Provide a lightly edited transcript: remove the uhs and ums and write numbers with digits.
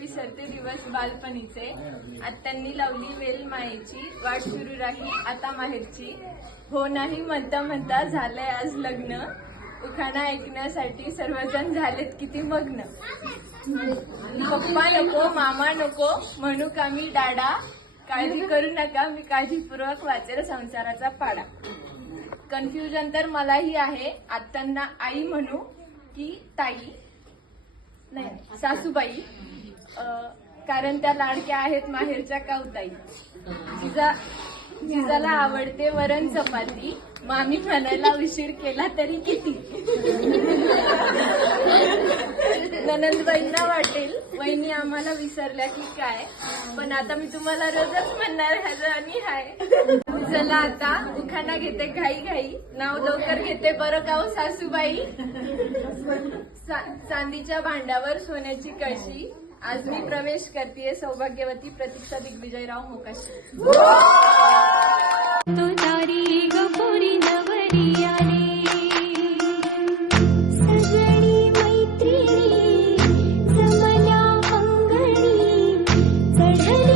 विसरते दिवस बालपणीचे, आत्यांनी लावली वेल मायेची, वाट सुरू राही आता माहेरची. हो नाही म्हणता म्हणता झालंय आज लग्न, उखाणा ऐकण्यासाठी सर्वजण झालेत किती मग्न. पप्पा नको मामा नको म्हणू का मी डाडा, काळजी करू नका मी काळजीपूर्वक वाचेल संसाराचा पाडा. कन्फ्युजन तर मलाही आहे, आत्यांना आई म्हणू की ताई नाही सासूबाई, कारण त्या लाडक्या आहेत माहेरच्या काऊताई. जिजाला आवडते वरण चपाती, मामी म्हणायला उशीर केला तरी किती. ननंदबाईंना वाटेल वहिनी आम्हाला विसरल्या की काय, पण आता मी तुम्हाला रोजच म्हणणार ह्याचं आणि हाय. चला आता उखाणा घेते घाई घाई, नाव लवकर घेते बरं का सासूबाई. चांदीच्या भांड्यावर सोन्याची कळशी, आज मी प्रवेश करते सौभाग्यवती प्रतीक्षा दिग्विजयराव मोकाशी. सगळी मैत्रिणी जमल्या अंगणी, चढल्या